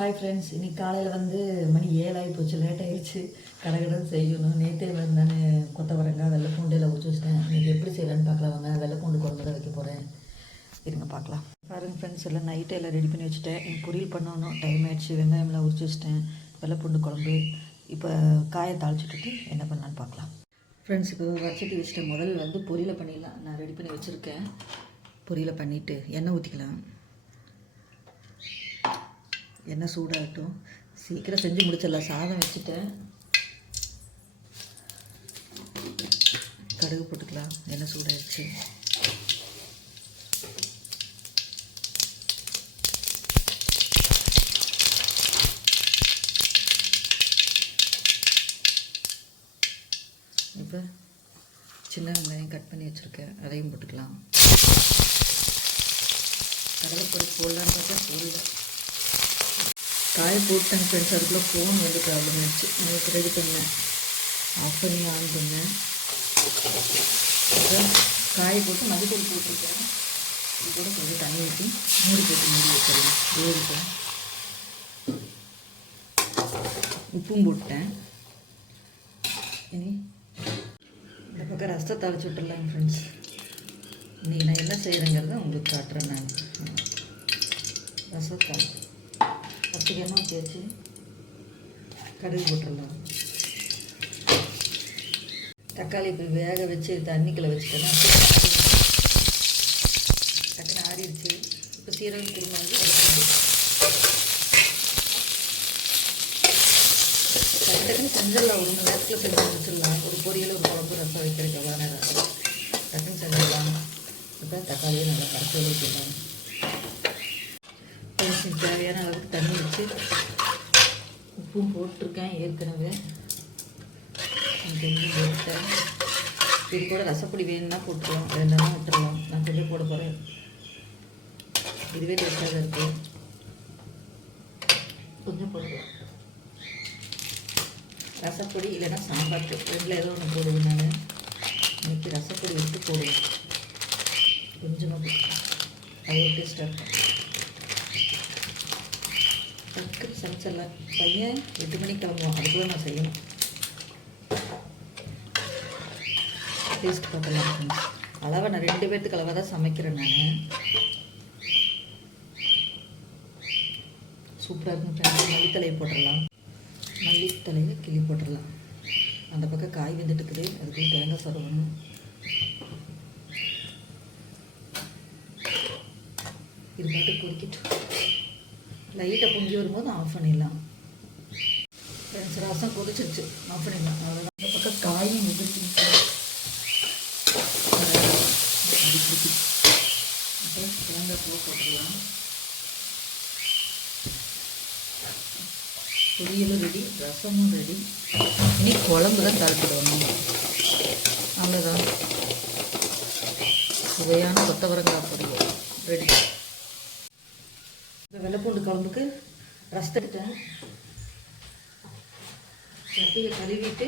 Hi friends இன்னைக்கு காலையில் வந்து மணி ஏழாகி போச்சு லேட் ஆகிடுச்சு கடகடன் செய்யணும். நேற்றே வந்து நான் கொத்தவரங்காய் வெள்ளை பூண்டையில் உரிச்சு வச்சிட்டேன். இன்றைக்கி எப்படி செய்யலான்னு பார்க்கலாம் வாங்க. வெள்ளை பூண்டு குழம்பு தான் வைக்க போகிறேன் இருங்க பார்க்கலாம். பாருங்க ஃப்ரெண்ட்ஸ் எல்லாம் நைட்டே எல்லாம் ரெடி பண்ணி வச்சுட்டேன். எனக்கு பொரியல் பண்ணணும். டைம் ஆகிடுச்சு வெங்காயம்லாம் உரிச்சு வச்சிட்டேன். வெள்ளை பூண்டு குழம்பு. இப்போ காயை தாளிச்சுட்டு என்ன பண்ணலான்னு பார்க்கலாம். ஃப்ரெண்ட்ஸ் இப்போ வச்சுட்டு வச்சுட்டேன் முதல் வந்து பொரியலை பண்ணிடலாம். நான் ரெடி பண்ணி வச்சுருக்கேன். பொரியலை பண்ணிவிட்டு எண்ணெய் ஊற்றிக்கலாம் எண்ணெய் சூடாகட்டும். சீக்கிரம் செஞ்சு முடிச்சிடலாம். சாதம் வச்சுட்டேன். கடுகு போட்டுக்கலாம். எண்ணெய் சூடாயிடுச்சு. இப்போ சின்ன வெங்காயம் கட் பண்ணி வச்சுருக்கேன். அதையும் போட்டுக்கலாம். கடலைப்பொடி போடலான்னு பார்த்தா போடல. காய போட்டேன் ஃப்ரெண்ட்ஸ் அதுக்குள்ளே ஃபோன் வந்து ப்ராப்ளம் ஆயிடுச்சு. நேற்று ரெடி பண்ணேன் ஆஃப் பண்ணி ஆன் பண்ணேன் காய போட்டு மதிப்பொடி போட்டிருக்கேன். இது கூட கொஞ்சம் தண்ணி ஊற்றி மூடி போட்டு மூடி வைக்கிறேன் வேவிட்டேன் உப்பும் போட்டேன். இனி இந்த பக்கம் ரசத்தை தாளிச்சு விட்டுடலாம் ஃப்ரெண்ட்ஸ் இன்றைக்கி நான் என்ன செய்கிறேங்கிறத உங்களுக்கு காட்டுறேன் நான். ரசத்தாள் ஃபஸ்ட்டு எண்ணெய் ஊற்றியாச்சு கடுகு போட்டுடலாம். தக்காளி இப்போ வேக வச்சு தண்ணிக்குள்ளே வச்சுக்கலாம் டக்குன்னு ஆறிடுச்சு. இப்போ சீரகம் திரும்ப வந்து டக்குன்னு செஞ்சிடலாம் ஒரு மணி நேரத்தில் செஞ்சு முடிச்சிடலாம். ஒரு பொரியல் ஒரு குழம்பு ரசம் வைக்கிறதுக்கு எவ்வளோ நேரம் டக்குன்னு செஞ்சிடலாம். இப்போ தக்காளியை நல்லா கரைச்சி ஊற்றிடலாம் தேவையான அளவுக்கு தண்ணி வச்சு உப்பும் போட்டிருக்கேன் ஏற்கனவே. கொஞ்சம் போட்டேன் இது கூட ரசப்பொடி வேணும்னா போட்டுருவோம் வேண்டாம்னா விட்டுருவோம் நான் கொஞ்சம் போட போகிறேன் இதுவே டேஸ்ட்டாக தான் இருக்குது கொஞ்சம் போடுவோம் ரசப்பொடி இல்லைன்னா சாம்பார் ரெண்டில் ஏதோ ஒன்று போடுவேன் நான். இன்னைக்கு ரசப்பொடி எடுத்து போடுவேன். கொஞ்சமாக அது டேஸ்ட்டாக இருக்கும். டக்கு சமைச்சிடலாம். பையன் எட்டு மணிக்கு கிளம்புவான் அதுக்குள்ளே நான் செய்யணும். டேஸ்ட் பார்க்கலாம் அளவை நான் ரெண்டு பேர்த்துக்கு அளவாக தான் சமைக்கிறேன் நான். சூப்பராக இருக்கும் ஃப்ரெண்ட்ஸ் மல்லித்தலையை போட்டுடலாம். மல்லித்தலையை கிள்ளி போட்டுடலாம். அந்த பக்கம் காய் வந்துட்டு இருக்குது அதுக்கு தேங்காய் சொரவணும் இது பாட்டு பொறிக்கிட்டு லைட்டாக பொங்கி வரும்போது ஆஃப் பண்ணிடலாம். ஃப்ரெண்ட்ஸ் ரசம் கொதிச்சிருச்சு. ஆஃப் பண்ணிடலாம். அவ்வளோதான் அந்த பக்கம் காயும் வெந்துருச்சு அப்புறம் பூ போட்டுடலாம். பொரியலும் ரெடி ரசமும் ரெடி இனி குழம்பு தான் தரப்பிடணும் அவ்வளோதான் சுவையான கொத்தவரங்காய் பொரியல். ரெடி வெள்ளை வெள்ளைப்பூண்டு குழம்புக்கு ரசத்தை எடுத்தேன் சட்டியை கழுவிட்டு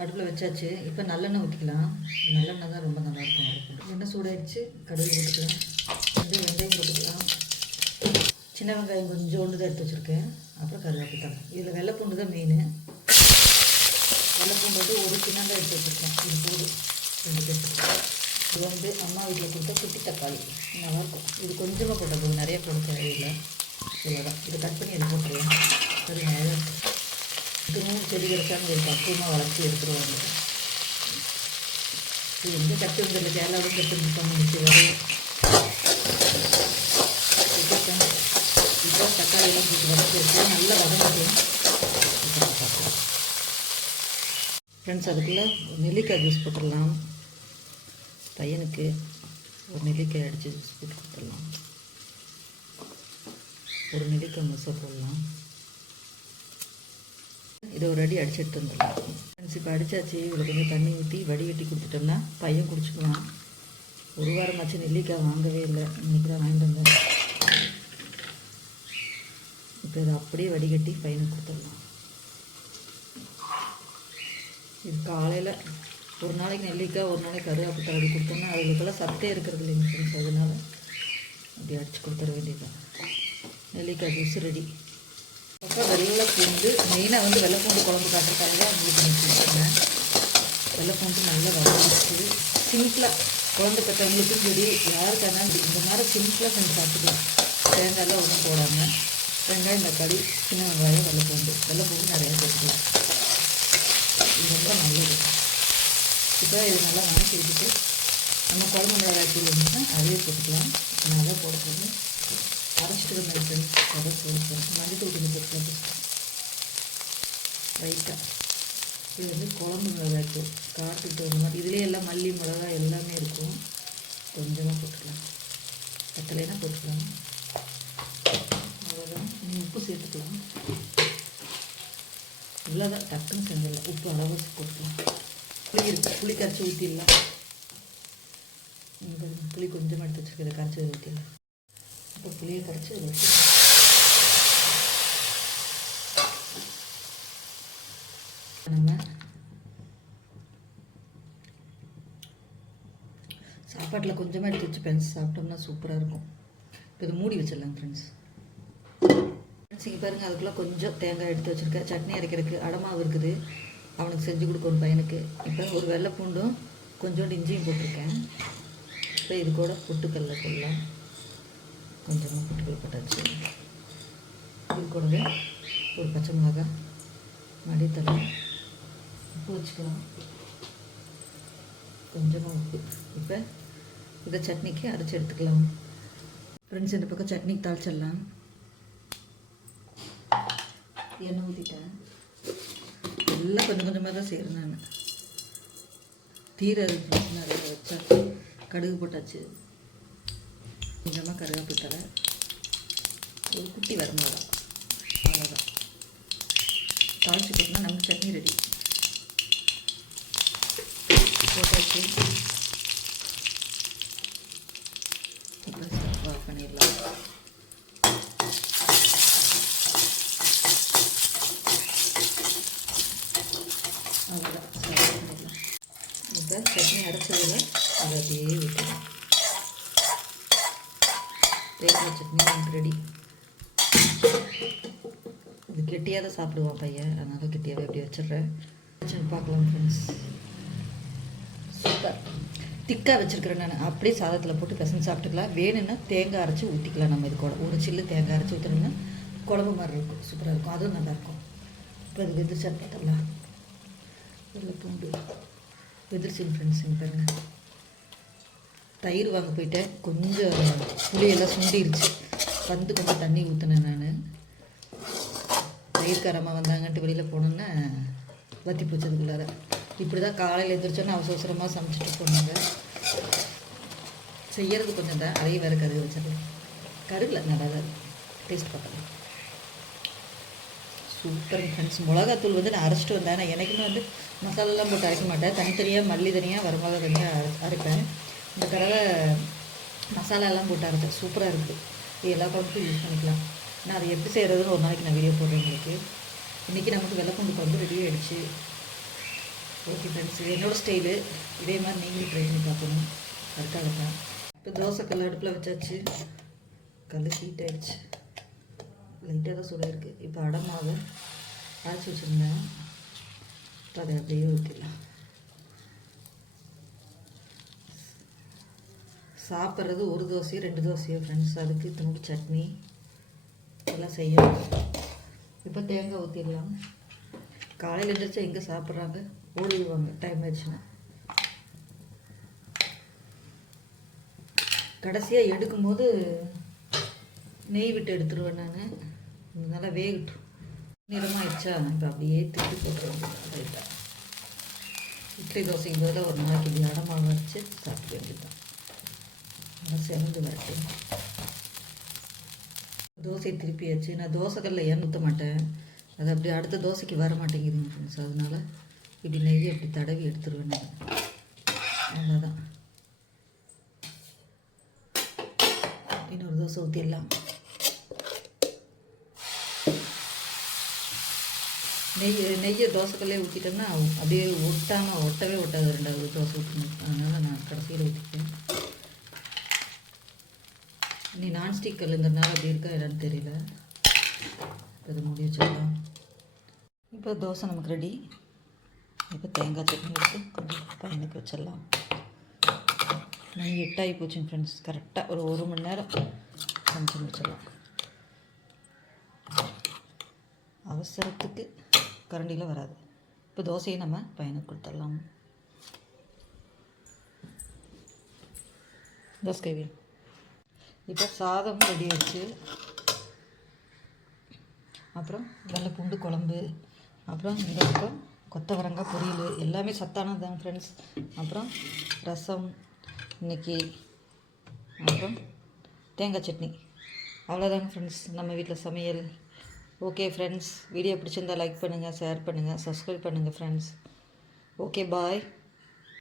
அடுப்பில் வச்சாச்சு. இப்போ நல்லெண்ணெய் ஊற்றிக்கலாம். நல்லெண்ணெய் தான் ரொம்ப நல்லாயிருக்கும் வெள்ளைப்பூண்டு எண்ணெய் சூடாயிடுச்சு. கடுகு போட்டுக்கலாம் வந்து வெந்தயம் போட்டுக்கலாம். சின்ன வெங்காயம் கொஞ்சம் ஒன்று தான் எடுத்து வச்சுருக்கேன். அப்புறம் கருவேப்பிலை தலை இதில் வெள்ளைப்பூண்டு தான் மெயின் வெள்ளைப்பூண்டு வந்து ஒரு சின்னதாக எடுத்து வச்சுருக்கேன். இது போதும். ரெண்டு பேருக்கு இது வந்து அம்மா வீட்டில் கொடுத்த குட்டி தக்காளி. நல்லாயிருக்கும். இது கொஞ்சமாக போட்ட போதும் நிறைய போட தேவையில்லை. இவ்வளோதான் இது கட் பண்ணி எடுத்து போட்டுருவேன் சரி நல்லா இதுவும் செடி கிடைச்சாங்க ஒரு பக்குவமாக வளர்ச்சி எடுத்துருவாங்க இது எந்த கட்டு வந்துடல கேரளாவும் கட்டு பண்ணி முடிச்சு வரும் இப்போ தக்காளி எல்லாம் போட்டு வதக்கி வச்சு நல்லா வதங்கிட்டு ஃப்ரெண்ட்ஸ் அதுக்குள்ளே நெல்லிக்காய் ஜூஸ் போட்டுடலாம். பையனுக்கு ஒரு நெல்லிக்காய் அடித்து ஜூஸ் போட்டு கொடுத்துடலாம். ஒரு நெல்லிக்காய் முசை போடலாம். இதை ஒரு அடி அடிச்சு எடுத்து வந்துடலாம். இப்போ அடித்தாச்சு இதில் கொஞ்சம் தண்ணி ஊற்றி வடிகட்டி கொடுத்துட்டோம்னா பையன் குடிச்சுக்குவான். ஒரு வாரமாச்சு நெல்லிக்காய் வாங்கவே இல்லை. இன்னைக்கு தான் வாங்கிட்டு வந்தேன். இப்போ இதை அப்படியே வடிகட்டி பையனுக்கு கொடுத்துடலாம். இது காலையில் ஒரு நாளைக்கு நெல்லிக்காய் ஒரு நாளைக்கு கருவேப்பிலை அப்படி கொடுத்தோம்னா அதுகளுக்கெல்லாம் சத்தே இருக்கிறது இல்லைங்க ஃப்ரெண்ட்ஸ் அதனால அப்படி அடித்து கொடுத்துட வேண்டியதுதான். நெல்லிக்காய் ஜூஸ் ரெடி அப்புறம் வெள்ளை பூண்டு மெயினாக வந்து வெள்ளை பூண்டு குழம்பு காட்டுறதுக்காக உங்களுக்கு வச்சுருக்கேன் வெள்ளை பூண்டு நல்லா வளர்ந்துச்சு சிம்பிளாக குழந்தை பெற்றவங்களுக்கும் சரி யாருக்கானா இந்த மாதிரி சிம்பிளாக செஞ்சு சாப்பிட்டுக்கலாம். தேங்காயெல்லாம் ஒன்றும் போடாமல் வெங்காயம் தக்காளி சின்ன வெங்காயம் வெள்ளை பூண்டு. வெள்ளை பூண்டு நிறையா சேர்த்துக்கலாம். இது ரொம்ப நல்லது. இப்போ இது நல்லா வணக்கி விட்டுட்டு நம்ம குழம்பு மிளகாய் தூள் இருந்துச்சுன்னா அதையே போட்டுக்கலாம். நல்லா போட்டுக்கணும் அரைச்சிட்டு வந்த ஃப்ரெண்ட்ஸ் அதை போட்டுக்கணும் மஞ்சள் கொஞ்சம் போட்டுக்கலாம் ரைட்டாக இது வந்து குழம்பு மிளகாய் தூள். காட்டுக்கு தகுந்த மாதிரி. இதுலேயே எல்லாம் மல்லி மிளகாய் எல்லாமே இருக்கும். கொஞ்சமாக போட்டுக்கலாம். பத்தலைனா போட்டுக்கலாம். அவ்வளோதான் உப்பு சேர்த்துக்கலாம். இவ்வளோதான் டக்குன்னு செஞ்சிடலாம் உப்பு அளவு போட்டுக்கலாம். புளி இருக்குது புளி கரைச்சி ஊற்றிடலாம் இந்த புளி கொஞ்சமாக எடுத்து வச்சுருக்கிற கரைச்சி ஊற்றிடலாம் இப்போ புளியை கரைச்சி அதை ஊற்றி நம்ம சாப்பாட்டில் கொஞ்சமாக எடுத்து வச்சு ஃப்ரெண்ட்ஸ் சாப்பிட்டோம்னா சூப்பராக இருக்கும். இப்போ இது மூடி வச்சிடலாம் ஃப்ரெண்ட்ஸ் ஃப்ரெண்ட்ஸ் இங்கே பாருங்கள் அதுக்குள்ளே கொஞ்சம் தேங்காய் எடுத்து வச்சுருக்கேன். சட்னி அரைக்கிறதுக்கு அடமாவு இருக்குது. அவனுக்கு செஞ்சு கொடுக்கணும் பையனுக்கு. இப்போ ஒரு வெள்ளை பூண்டும் கொஞ்சோண்டு இஞ்சியும் போட்டிருக்கேன். இப்போ இது கூட பொட்டுக்கல்ல போடலாம் கொஞ்சமாக பொட்டுக்கல் போட்டாச்சு. இது கூடவே ஒரு பச்சை மிளகாய் மடித்தலை உப்பு வச்சுக்கலாம். கொஞ்சமாக உப்பு. இப்போ இதை சட்னிக்கு அரைச்சி எடுத்துக்கலாம். ஃப்ரெண்ட்ஸ் இந்த பக்கம் சட்னிக்கு தாளிச்சிடலாம். எண்ணெய் ஊற்றிட்டேன் எல்லாம் கொஞ்சம் கொஞ்சமாக தான் செய்கிறேன் நான். தீரை நிறைய வச்சா கடுகு போட்டாச்சு. கொஞ்சமாக கருவேப்பிலை தலை ஒரு குட்டி வரமிளகா. அவ்வளோதான் தாளிச்சு போட்டோம்னா நமக்கு சட்னி ரெடி போட்டாச்சு இப்போ ஸ்டவ் ஆஃப் பண்ணிடலாம் அவ்வளோதான் ஸ்டவ் ஆஃப் பண்ணிடலாம் இப்போ சட்னி அதை அப்படியே விட்டுடலாம் தேங்காய் சட்னி ரெடி. இது கெட்டியாக தான் சாப்பிடுவான் பையன். அதனால் கெட்டியாகவே அப்படியே வச்சிடுறேன். பார்க்கலாம் ஃப்ரெண்ட்ஸ் சூப்பர். திக்காக வச்சுருக்கிறேன் நான். அப்படியே சாதத்தில் போட்டு பிசைஞ்சு சாப்பிட்டுக்கலாம். வேணும்னா தேங்காய் அரைச்சி ஊற்றிக்கலாம் நம்ம இது கூட ஒரு சில்லு தேங்காய் அரைச்சி ஊற்றுறோம்னா குழம்பு மாதிரி இருக்கும். சூப்பராக இருக்கும். அதுவும் நல்லாயிருக்கும். இப்போ இது வெந்து சட்னி பூண்டு. வெதிர்ச்சின் ஃப்ரெண்ட்ஸ் இங்கே பாருங்க. தயிர் வாங்க போயிட்டேன். கொஞ்சம் புளியெல்லாம் சுண்டிருச்சு. வந்து கொஞ்சம் தண்ணி ஊற்றினேன் நான். தயிர்காரமாக வந்தாங்கன்ட்டு வெளியில் போனோன்னே வத்தி போச்சதுக்குள்ளார. இப்படி தான் காலையில் எழுந்திரிச்சோன்னே அவசர அவசரமாக சமைச்சிட்டு போனாங்க. செய்கிறது கொஞ்சம் தான். அதையும் வேறு கருகு வச்சிடலாம் கருகில் நல்லா தான் டேஸ்ட் பார்க்கலாம். சூப்பர் ஃப்ரெண்ட்ஸ் மிளகாத்தூள் வந்து நான் அரைச்சிட்டு வந்தேன். நான் எனக்குமே வந்து மசாலாலாம் போட்டு அரைக்க மாட்டேன். தனித்தனியாக மல்லி தனியாக வரமிளகா தனியாக அரை அரைப்பேன். இந்த தடவை மசாலாலாம் போட்டு அரைச்சேன். சூப்பராக இருக்குது எல்லா குழம்புக்கும் யூஸ் பண்ணிக்கலாம். நான் அதை எப்படி செய்கிறதுன்னு ஒரு நாளைக்கு நான் வீடியோ போடுறேன் உங்களுக்கு. இன்றைக்கி நமக்கு வெள்ளைப்பூண்டு குழம்பு ரெடி ஆகிடுச்சு ஓகே ஃப்ரெண்ட்ஸ் இது என்னோடய ஸ்டைலு இதே மாதிரி நீங்களும் ட்ரை பண்ணி பார்க்கணும். அதுக்காக தான் இப்போ தோசை கல் அடுப்பில் வச்சாச்சு. கல் ஹீட் ஆகிடுச்சு லைட்டாக தான் சுட இருக்குது இப்போ அடமாக அரைச்சி வச்சுருந்தேன். இப்போ அதை அப்படியே ஊற்றிடலாம் சாப்பிட்றது ஒரு தோசையோ ரெண்டு தோசையோ ஃப்ரெண்ட்ஸ் அதுக்கு துணுக்கு சட்னி. இதெல்லாம் செய்யணும். இப்போ தேங்காய் ஊற்றிடலாம் காலையில் எழுந்திரிச்சா எங்கே சாப்பிட்றாங்க? ஓடிடுவாங்க. டைம் ஆயிடுச்சுன்னா. கடைசியாக எடுக்கும்போது நெய் விட்டு எடுத்துருவேன் நான். நல்லா வேகட்டும். நிறமாயிடுச்சா இப்போ அப்படியே திருப்பி போட்டுருவோம். இட்லி தோசைக்கு பதிலாக ஒரு நாளைக்கு இப்படி அடமாவை வச்சு சாப்பிட வேண்டியதுதான். நல்லா செவந்து வரட்டும். தோசையை திருப்பியாச்சு நான் தோசைக்கல்ல ஏன் ஊற்ற மாட்டேன். அது அப்படி அடுத்த தோசைக்கு வர மாட்டேங்குதுங்க ஃப்ரெண்ட்ஸ் அதனால் இப்படி நெய்யை அப்படி தடவி எடுத்துருவேன் நான். அவ்வளோதான் இன்னொரு தோசை ஊற்றிடலாம் நெய் நெய்யை தோசைக்கல்லே ஊற்றிட்டோம்னா அப்படியே ஒட்டாமல் ஒட்டவே ஒட்டாது ரெண்டாவது தோசை ஊற்றணும் அதனால் நான் கடைசியில் ஊற்றிட்டேன் நீ நான்ஸ்டிக் கல்லுங்கிறதுனால அப்படி இருக்கா என்னன்னு தெரியல. இப்போ இது மூடி வச்சுக்கலாம். இப்போ தோசை நமக்கு ரெடி இப்போ தேங்காய் சட்னி எடுத்து கொஞ்சம் பையனுக்கு வச்சிடலாம். மணி எட்டாகி போச்சுங்க ஃப்ரெண்ட்ஸ் கரெக்டாக ஒரு ஒரு மணி நேரம் சமைச்சு முடிச்சிடலாம். அவசரத்துக்கு கரண்டியில் வராது. இப்போ தோசையை நம்ம பையனுக்கு கொடுத்துடலாம். தோசை கைவி இப்போ சாதம் ரெடி வச்சு அப்புறம் வெள்ளை பூண்டு குழம்பு. அப்புறம் இந்த பக்கம் கொத்தவரங்காய் பொரியல். எல்லாமே சத்தானது தான் ஃப்ரெண்ட்ஸ் அப்புறம் ரசம் இன்னைக்கு. அப்புறம் தேங்காய் சட்னி. அவ்வளோதாங்க ஃப்ரெண்ட்ஸ் நம்ம வீட்டில் சமையல். ஓகே ஃப்ரெண்ட்ஸ் வீடியோ பிடிச்சிருந்தா லைக் பண்ணுங்கள் ஷேர் பண்ணுங்கள் சப்ஸ்கிரைப் பண்ணுங்கள் ஃப்ரெண்ட்ஸ் ஓகே பாய்